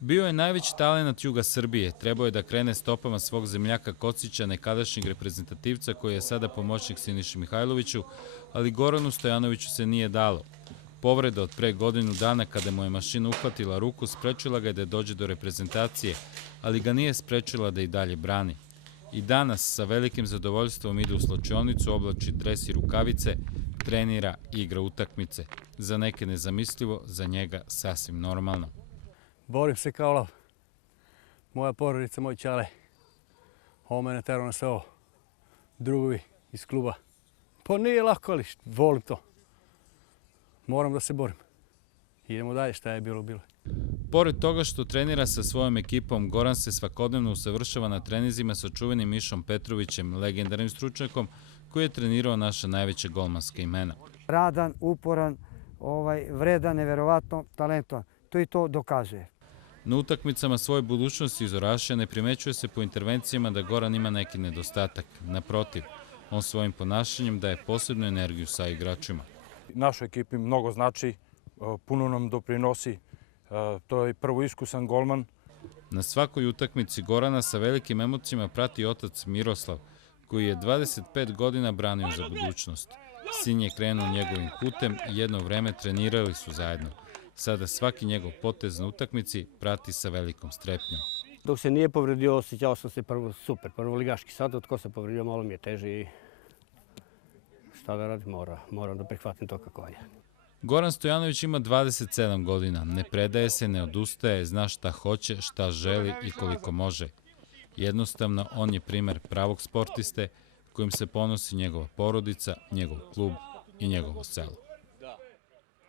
Bio je najveći talenat juga Srbije, trebao je da krene stopama svog zemljaka Kocića, nekadašnjeg reprezentativca koji je sada pomoćnik Siniši Mihajloviću, ali Goranu Stojanoviću se nije dalo. Povreda od pre godinu dana kada mu je mašina uhvatila ruku sprečila ga je da dođe do reprezentacije, ali ga nije sprečila da i dalje brani. I danas sa velikim zadovoljstvom ide u slačionicu, oblači dres i rukavice, trenira i igra utakmice. Za neke nezamislivo, za njega sasvim normalno. Borim se kao lav. Moja porodica, moj ćale. Ovo mene terao na sve ovo. Drugovi iz kluba. Pa nije lako, ali volim to. Moram da se borim. Idemo dalje, šta je bilo, bilo. Pored toga što trenira sa svojom ekipom, Goran se svakodnevno usavršava na treninzima sa čuvenim Mišom Petrovićem, legendarnim stručnjakom koji je trenirao naša najveća golmanska imena. Radan, uporan, vredan, neverovatno talentovan. To i to dokazuje. Na utakmicama svoje budućnosti iz Orašja ne primećuje se po intervencijama da Goran ima neki nedostatak. Naprotiv, on svojim ponašanjem daje posebnu energiju sa igračima. Našoj ekipi mnogo znači, puno nam doprinosi. To je prvo iskusan golman. Na svakoj utakmici Gorana sa velikim emocijama prati otac Miroslav, koji je 25 godina branio za budućnost. Sin je krenuo njegovim putem i jedno vreme trenirali su zajedno. Sada svaki njegov potez na utakmici prati sa velikom strepnjom. Dok se nije povredio, osjećao sam se super, prvoligaški. Sad od ko se povredio, malo mi je teže i šta da radim, moram da prihvatim to kako je. Goran Stojanović ima 27 godina, ne predaje se, ne odustaje, zna šta hoće, šta želi i koliko može. Jednostavno, on je primer pravog sportiste kojim se ponosi njegova porodica, njegov klub i njegovo selo.